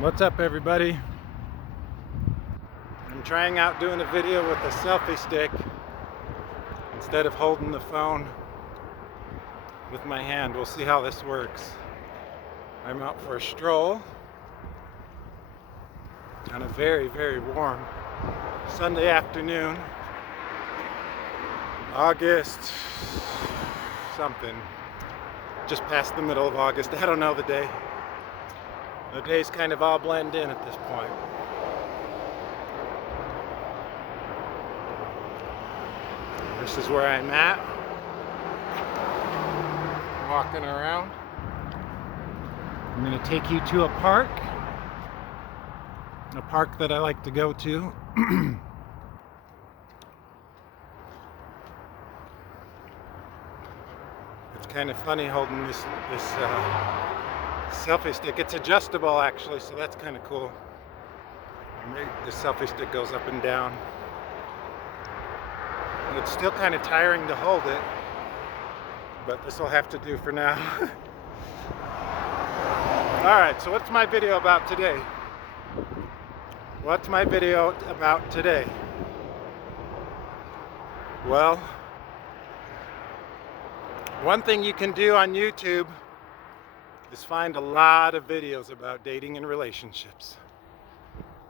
What's up, everybody? I'm trying out doing a video with a selfie stick instead of holding the phone with my hand. We'll see how this works. I'm out for a stroll on a very, very warm Sunday afternoon, August something, just past the middle of August. I don't know the day. The days kind of all blend in at this point. This is where I'm at, walking around. I'm going to take you to a park that I like to go to. It's kind of funny holding this selfie stick. It's adjustable actually, so that's kind of cool. The selfie stick goes up and down. It's still kind of tiring to hold it, but this will have to do for now. Alright, so what's my video about today? What's my video about today? Well, one thing you can do on YouTube is find a lot of videos about dating and relationships.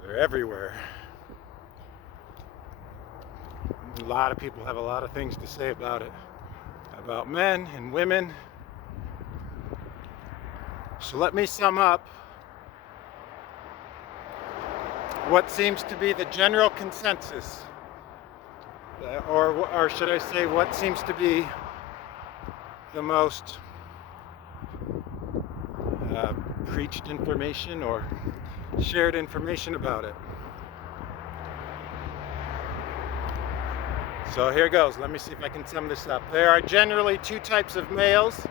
They're everywhere. A lot of people have a lot of things to say about it, about men and women. So let me sum up what seems to be the general consensus, or should I say what seems to be the most preached information or shared information about it. So here goes. Let me see if I can sum this up. There are generally two types of males: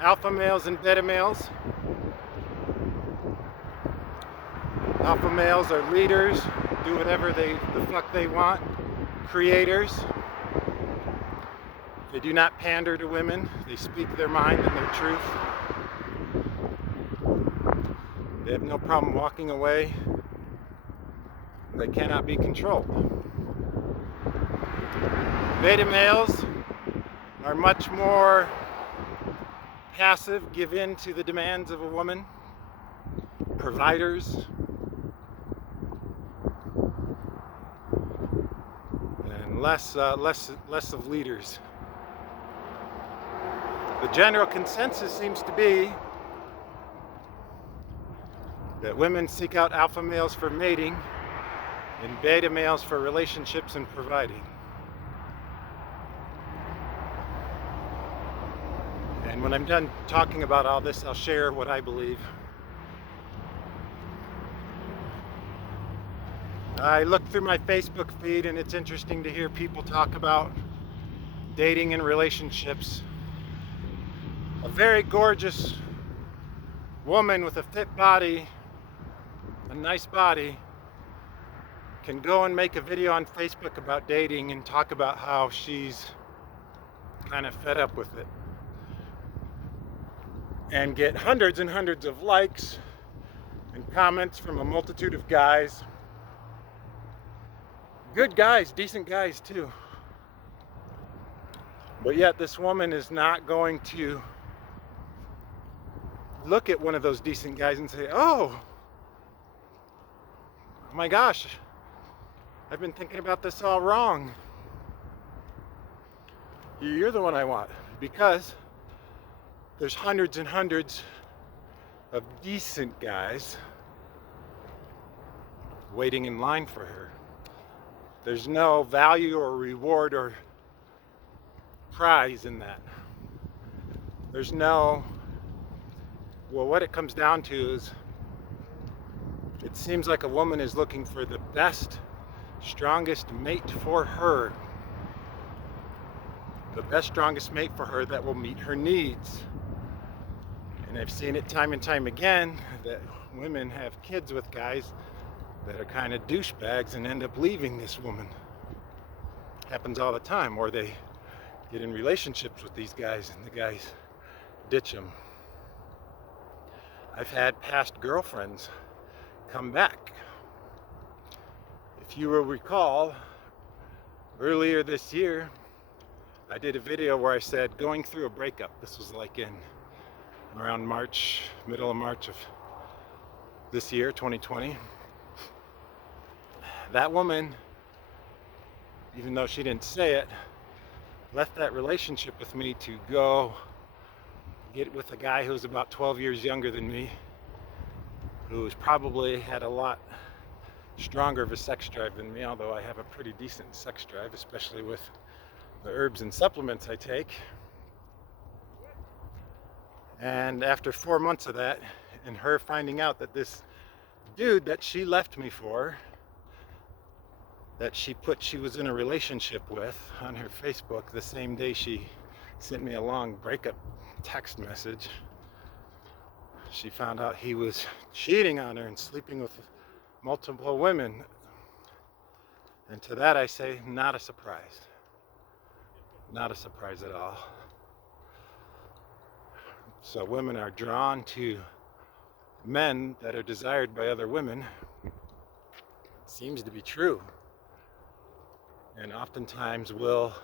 alpha males and beta males. Alpha males are leaders, do whatever the fuck they want, creators. They do not pander to women. They speak their mind and their truth. They have no problem walking away. They cannot be controlled. Beta males are much more passive, give in to the demands of a woman, providers, and less of leaders. The general consensus seems to be that women seek out alpha males for mating and beta males for relationships and providing. And when I'm done talking about all this, I'll share what I believe. I look through my Facebook feed and it's interesting to hear people talk about dating and relationships. A very gorgeous woman with a fit body, a nice body, can go and make a video on Facebook about dating and talk about how she's kind of fed up with it, and get hundreds and hundreds of likes and comments from a multitude of guys. Good guys, decent guys too. But yet this woman is not going to look at one of those decent guys and say, oh my gosh, I've been thinking about this all wrong. You're the one I want. Because there's hundreds and hundreds of decent guys waiting in line for her. There's no value or reward or prize in that. There's no, well, what it comes down to is it seems like a woman is looking for the best, strongest mate for her. The best, strongest mate for her that will meet her needs. And I've seen it time and time again that women have kids with guys that are kind of douchebags and end up leaving this woman. Happens all the time. Or they get in relationships with these guys and the guys ditch them. I've had past girlfriends come back. If you will recall, earlier this year, I did a video where I said going through a breakup. This was like in around March, middle of March of this year, 2020. That woman, even though she didn't say it, left that relationship with me to go get with a guy who was about 12 years younger than me, who was probably had a lot stronger of a sex drive than me, although I have a pretty decent sex drive, especially with the herbs and supplements I take. And after 4 months of that, and her finding out that this dude that she left me for, that she was in a relationship with on her Facebook the same day she sent me a long breakup text message, she found out he was cheating on her and sleeping with multiple women. And to that I say, not a surprise. Not a surprise at all. So women are drawn to men that are desired by other women. It seems to be true. And oftentimes will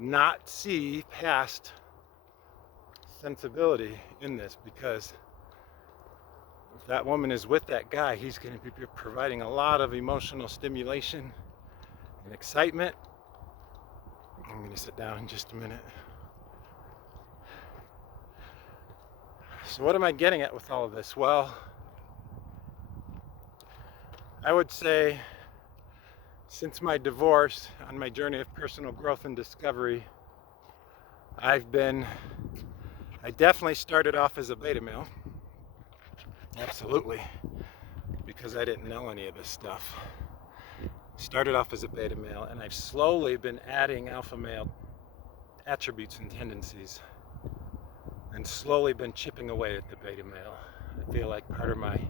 not see past sensibility in this, because if that woman is with that guy, he's going to be providing a lot of emotional stimulation and excitement. I'm going to sit down in just a minute. So what am I getting at with all of this? Well, I would say since my divorce, on my journey of personal growth and discovery, I definitely started off as a beta male. Absolutely. Because I didn't know any of this stuff. Started off as a beta male, and I've slowly been adding alpha male attributes and tendencies, and slowly been chipping away at the beta male. I feel like part of my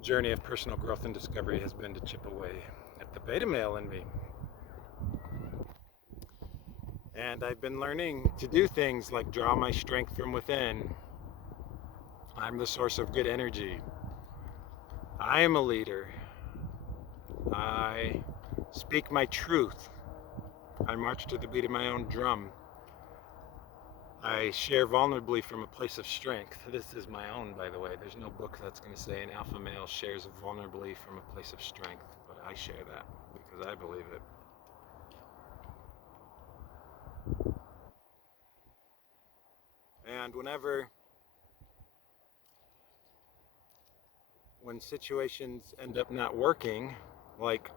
journey of personal growth and discovery has been to chip away at the beta male in me. And I've been learning to do things like draw my strength from within. I'm the source of good energy. I am a leader. I speak my truth. I march to the beat of my own drum. I share vulnerably from a place of strength. This is my own, by the way. There's no book that's going to say an alpha male shares vulnerably from a place of strength, but I share that because I believe it. And when situations end up not working, like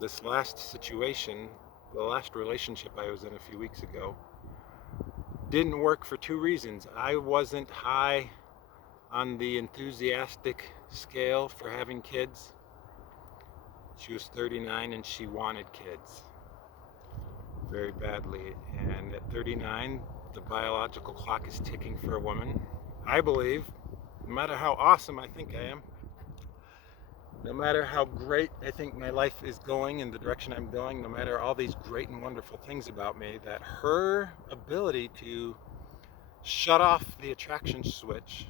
this last situation, the last relationship I was in a few weeks ago, didn't work for two reasons. I wasn't high on the enthusiastic scale for having kids. She was 39 and she wanted kids very badly. And at 39, the biological clock is ticking for a woman. I believe, no matter how awesome I think I am, no matter how great I think my life is going in the direction I'm going, no matter all these great and wonderful things about me, that her ability to shut off the attraction switch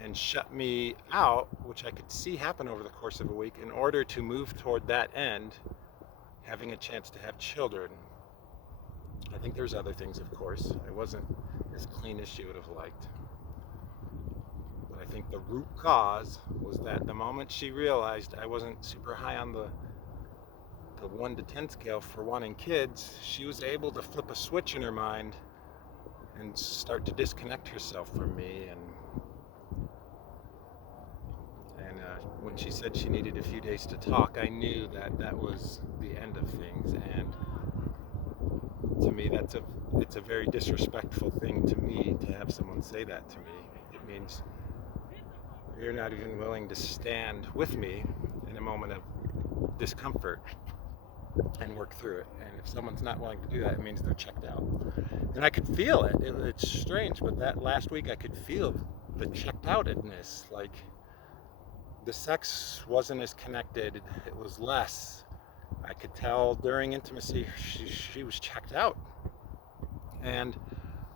and shut me out, which I could see happen over the course of a week, in order to move toward that end, having a chance to have children. I think there's other things, of course. I wasn't as clean as she would have liked. But I think the root cause was that the moment she realized I wasn't super high on the 1 to 10 scale for wanting kids, she was able to flip a switch in her mind and start to disconnect herself from me. And when she said she needed a few days to talk, I knew that that was the end of things. And to me, it's a very disrespectful thing to me to have someone say that to me. It means you're not even willing to stand with me in a moment of discomfort and work through it. And if someone's not willing to do that, it means they're checked out. And I could feel it. It's strange, but that last week I could feel the checked outedness. Like the sex wasn't as connected. It was less. I could tell during intimacy she was checked out. And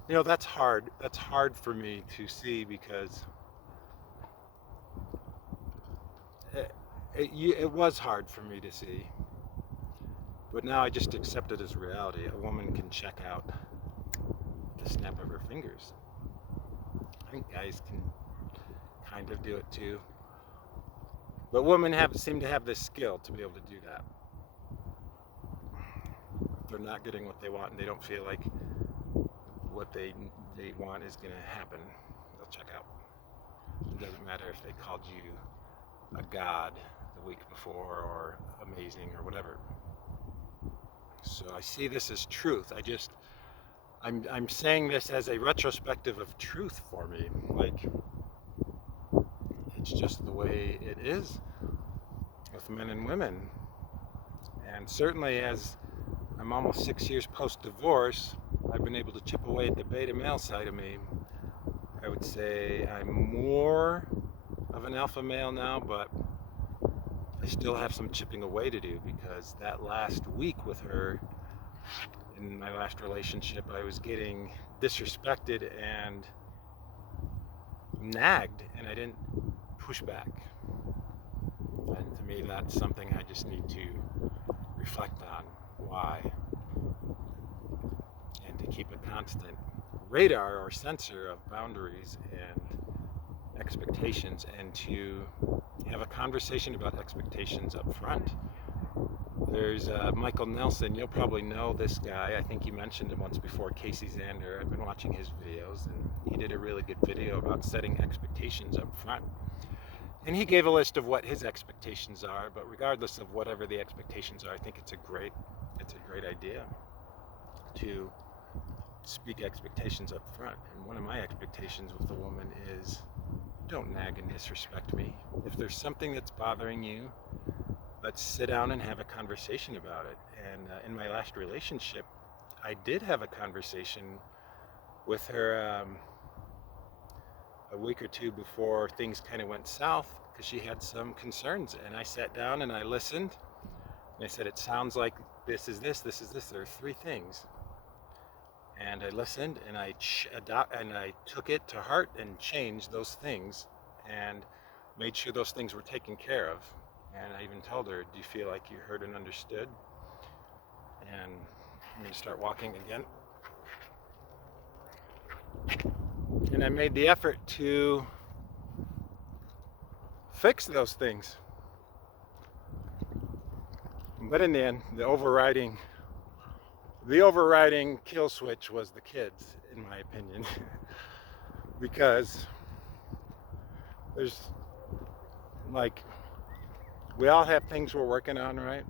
That's hard. That's hard for me to see because it was hard for me to see. But now I just accept it as reality. A woman can check out the snap of her fingers. I think guys can kind of do it too. But women seem to have this skill to be able to do that. If they're not getting what they want and they don't feel like what they want is going to happen, they'll check out. It doesn't matter if they called you a god the week before or amazing or whatever. So I see this as truth. I'm saying this as a retrospective of truth for me. Like, it's just the way it is with men and women. And certainly as I'm almost 6 years post-divorce, I've been able to chip away at the beta male side of me. I would say I'm more of an alpha male now, but I still have some chipping away to do, because that last week with her in my last relationship, I was getting disrespected and nagged, and I didn't push back. And to me, that's something I just need to reflect on. Why? And to keep a constant radar or sensor of boundaries and expectations, and to have a conversation about expectations up front. There's Michael Nelson. You'll probably know this guy. I think you mentioned him once before, Casey Zander. I've been watching his videos, and he did a really good video about setting expectations up front. And he gave a list of what his expectations are, but regardless of whatever the expectations are, I think it's a great idea to speak expectations up front. And one of my expectations with a woman is, don't nag and disrespect me. If there's something that's bothering you, let's sit down and have a conversation about it. And in my last relationship, I did have a conversation with her a week or two before things kind of went south, because she had some concerns. And I sat down and I listened. And I said, it sounds like this is this. There are three things. And I listened, and I took it to heart and changed those things and made sure those things were taken care of. And I even told her, do you feel like you heard and understood? And I'm going to start walking again. And I made the effort to fix those things. But in the end, the overriding kill switch was the kids, in my opinion. Because there's, like, we all have things we're working on, right?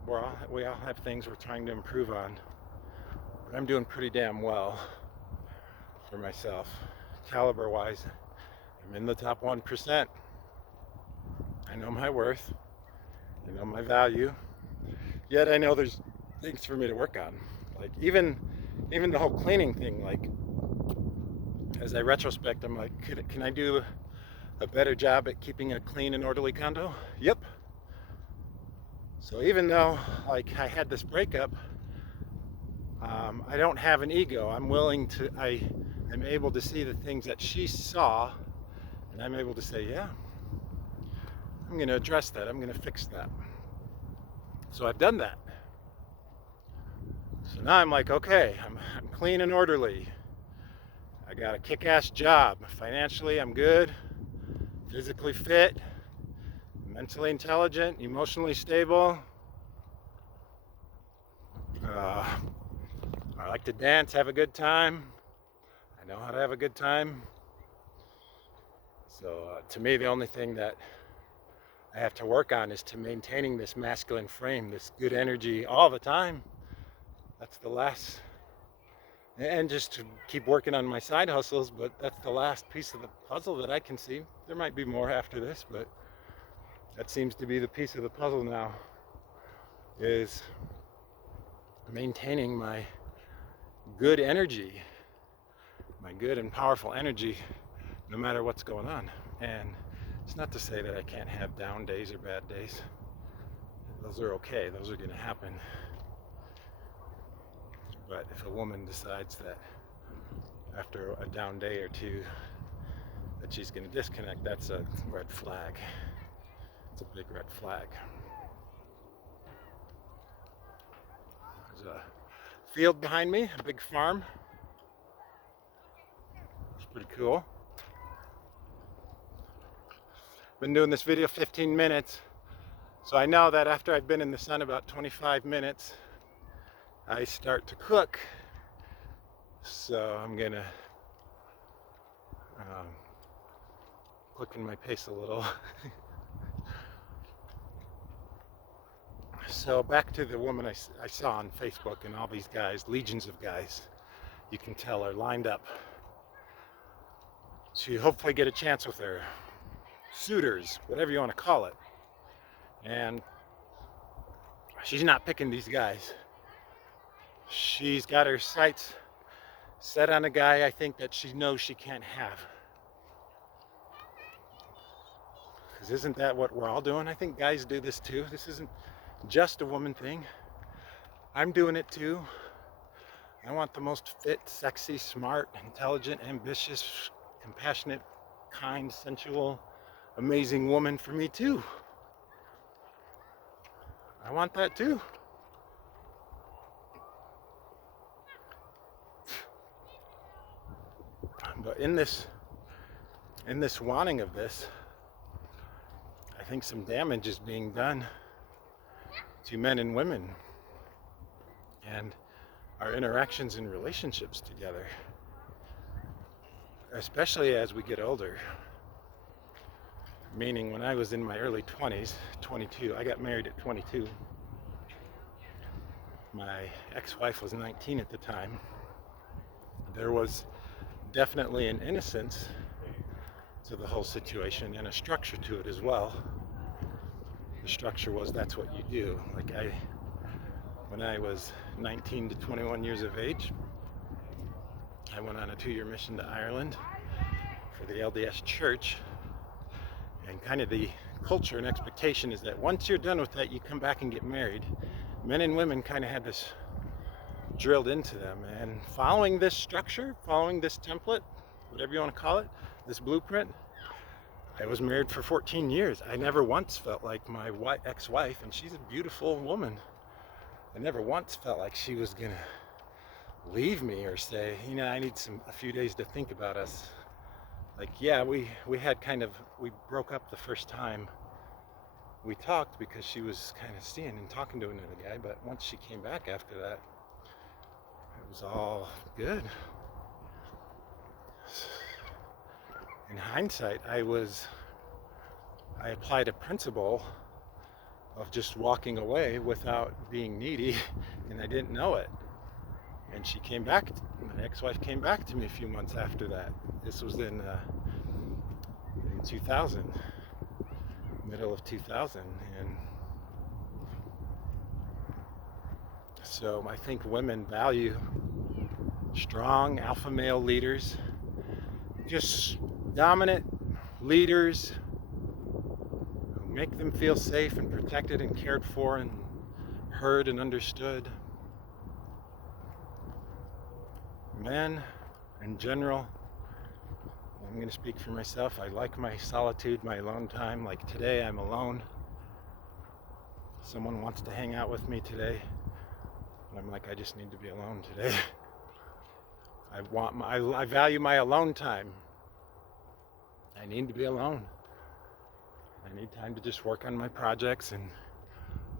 We all have things we're trying to improve on. But I'm doing pretty damn well for myself. Caliber wise, I'm in the top 1%. I know my worth. I know my value. Yet I know there's things for me to work on. Like even the whole cleaning thing, like, as I retrospect, I'm like, can I do a better job at keeping a clean and orderly condo? Yep. So even though, like, I had this breakup, I don't have an ego. I'm able to see the things that she saw, and I'm able to say, yeah, I'm going to address that. I'm going to fix that. So I've done that. So now I'm like, okay, I'm clean and orderly. I got a kick-ass job. Financially, I'm good. Physically fit. Mentally intelligent. Emotionally stable. I like to dance, have a good time. I know how to have a good time. So to me, the only thing that I have to work on is to maintaining this masculine frame, this good energy all the time. That's the last, and just to keep working on my side hustles, but that's the last piece of the puzzle that I can see. There might be more after this, but that seems to be the piece of the puzzle now, is maintaining my good energy, my good and powerful energy, no matter what's going on. And it's not to say that I can't have down days or bad days. Those are okay. Those are going to happen. But if a woman decides that after a down day or two that she's going to disconnect, that's a red flag. It's a big red flag. There's a field behind me, a big farm. It's pretty cool. Been doing this video 15 minutes, so I know that after I've been in the sun about 25 minutes, I start to cook. So I'm gonna quicken my pace a little. So back to the woman I saw on Facebook, and all these guys, legions of guys, you can tell are lined up to hopefully get a chance with her. Suitors, whatever you want to call it. And she's not picking these guys. She's got her sights set on a guy I think that she knows she can't have. Because isn't that what we're all doing? I think guys do this too. This isn't just a woman thing. I'm doing it too. I want the most fit, sexy, smart, intelligent, ambitious, compassionate, kind, sensual, amazing woman for me too. I want that too. But in this wanting of this, I think some damage is being done to men and women and our interactions in relationships together, especially as we get older. Meaning when I was in my early 20s, 22, I got married at 22. My ex-wife was 19 at the time. There was definitely an innocence to the whole situation and a structure to it as well. The structure was that's what you do. Like when I was 19 to 21 years of age, I went on a 2-year mission to Ireland for the LDS Church. And kind of the culture and expectation is that once you're done with that, you come back and get married. Men and women kind of had this drilled into them. And following this structure, following this template, whatever you want to call it, this blueprint, I was married for 14 years. I never once felt like my ex-wife, and she's a beautiful woman, I never once felt like she was going to leave me or say, you know, I need a few days to think about us. Like, yeah, we broke up the first time we talked because she was kind of seeing and talking to another guy, but once she came back after that, it was all good. In hindsight, I applied a principle of just walking away without being needy, and I didn't know it. And she came back, my ex-wife came back to me a few months after that. This was in 2000, middle of 2000. And so I think women value strong alpha male leaders, just dominant leaders who make them feel safe and protected and cared for and heard and understood. Men in general, I'm going to speak for myself, I like my solitude, my alone time. Like today I'm alone. Someone wants to hang out with me today, and I'm like, I just need to be alone today. I value my alone time. I need to be alone. I need time to just work on my projects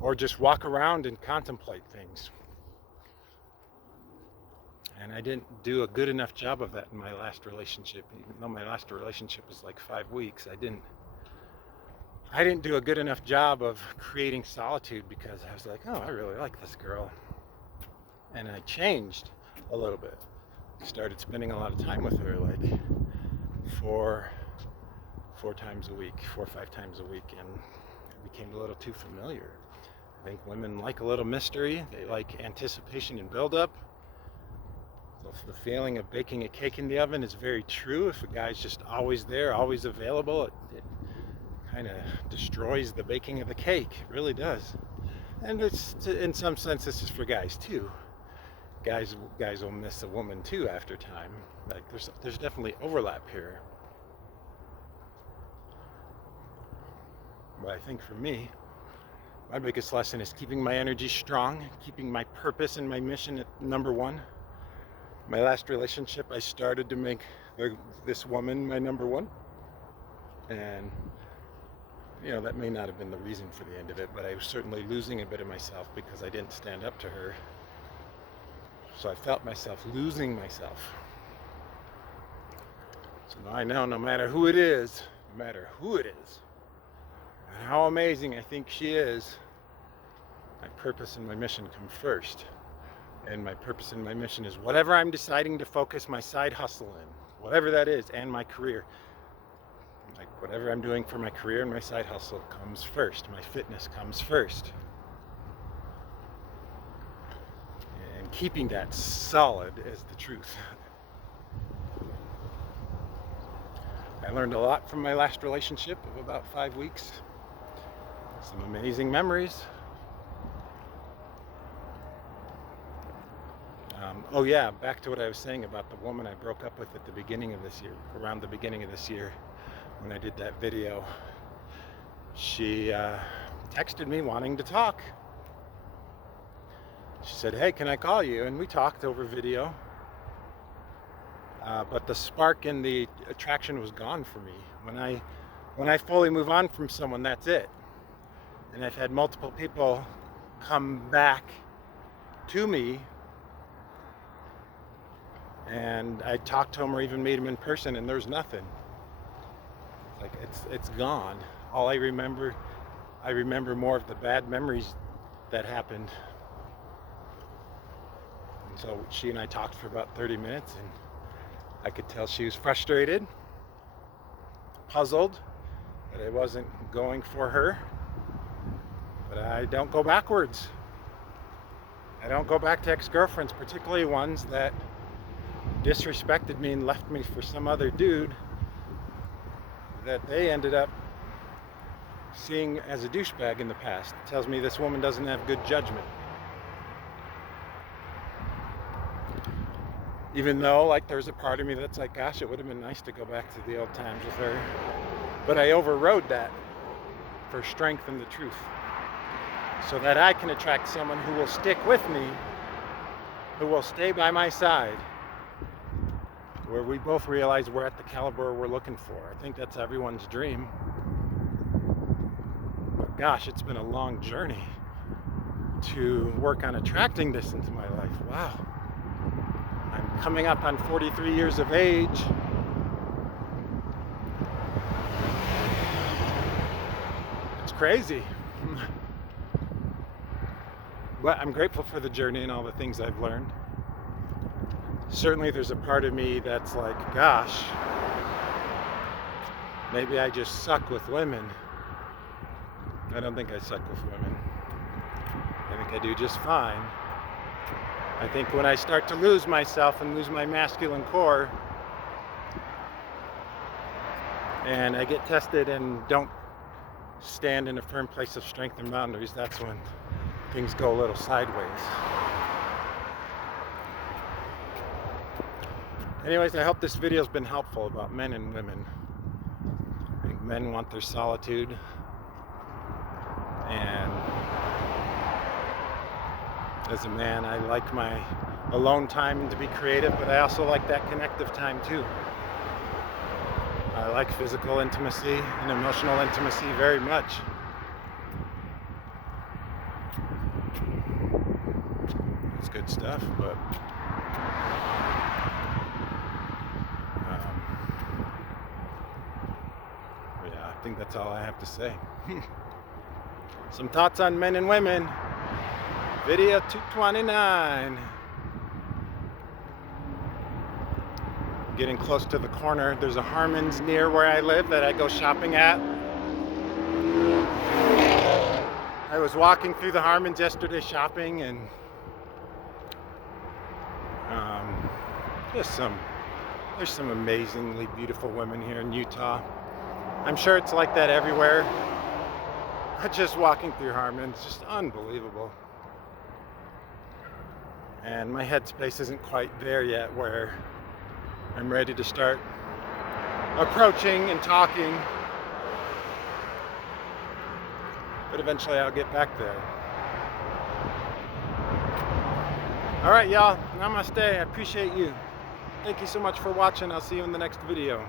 or just walk around and contemplate things. And I didn't do a good enough job of that in my last relationship. Even though my last relationship was like 5 weeks, I didn't do a good enough job of creating solitude because I was like, oh, I really like this girl. And I changed a little bit. Started spending a lot of time with her, like four times a week, 4 or 5 times a week, and it became a little too familiar. I think women like a little mystery. They like anticipation and buildup. The feeling of baking a cake in the oven is very true. If a guy's just always there, always available, it kind of destroys the baking of the cake. It really does. And in some sense, this is for guys too. guys will miss a woman too after time. Like there's definitely overlap here. But I think for me, my biggest lesson is keeping my energy strong, keeping my purpose and my mission at number one. My last relationship, I started to make this woman my number one. And, that may not have been the reason for the end of it, but I was certainly losing a bit of myself because I didn't stand up to her. So I felt myself losing myself. So now I know no matter who it is, and how amazing I think she is, my purpose and my mission come first. And my purpose and my mission is whatever I'm deciding to focus my side hustle in, whatever that is, and my career. Like whatever I'm doing for my career and my side hustle comes first. My fitness comes first. And keeping that solid is the truth. I learned a lot from my last relationship of about 5 weeks. Some amazing memories. Oh yeah, back to what I was saying about the woman I broke up with at the beginning of this year, around the beginning of this year, when I did that video. She texted me wanting to talk. She said, "Hey, can I call you?" And we talked over video. But the spark and the attraction was gone for me. When I fully move on from someone, that's it. And I've had multiple people come back to me, and I talked to them or even meet them in person, and there's nothing. Like it's gone. All I remember more of the bad memories that happened. And so she and I talked for about 30 minutes, and I could tell she was frustrated, puzzled that I wasn't going for her. But I don't go backwards. I don't go back to ex-girlfriends, particularly ones that disrespected me and left me for some other dude that they ended up seeing as a douchebag in the past. It tells me this woman doesn't have good judgment. Even though, like, there's a part of me that's like, gosh, it would have been nice to go back to the old times with her. But I overrode that for strength and the truth, so that I can attract someone who will stick with me, who will stay by my side, where we both realize we're at the caliber we're looking for. I think that's everyone's dream. But gosh, it's been a long journey to work on attracting this into my life. Wow. I'm coming up on 43 years of age. It's crazy. But I'm grateful for the journey and all the things I've learned. Certainly there's a part of me that's like, gosh, maybe I just suck with women. I don't think I suck with women. I think I do just fine. I think when I start to lose myself and lose my masculine core, and I get tested and don't stand in a firm place of strength and boundaries, that's when things go a little sideways. Anyways, I hope this video's been helpful about men and women. I think men want their solitude, and as a man, I like my alone time to be creative, but I also like that connective time too. I like physical intimacy and emotional intimacy very much. It's good stuff, but yeah, I think that's all I have to say. Some thoughts on men and women. Video 229. Getting close to the corner. There's a Harmon's near where I live that I go shopping at. I was walking through the Harmon's yesterday shopping, and there's some amazingly beautiful women here in Utah. I'm sure it's like that everywhere. But just walking through Harmon's, just unbelievable. and my headspace isn't quite there yet where I'm ready to start approaching and talking, but eventually I'll get back there. All right, y'all, namaste. I appreciate you. Thank you so much for watching. I'll see you in the next video.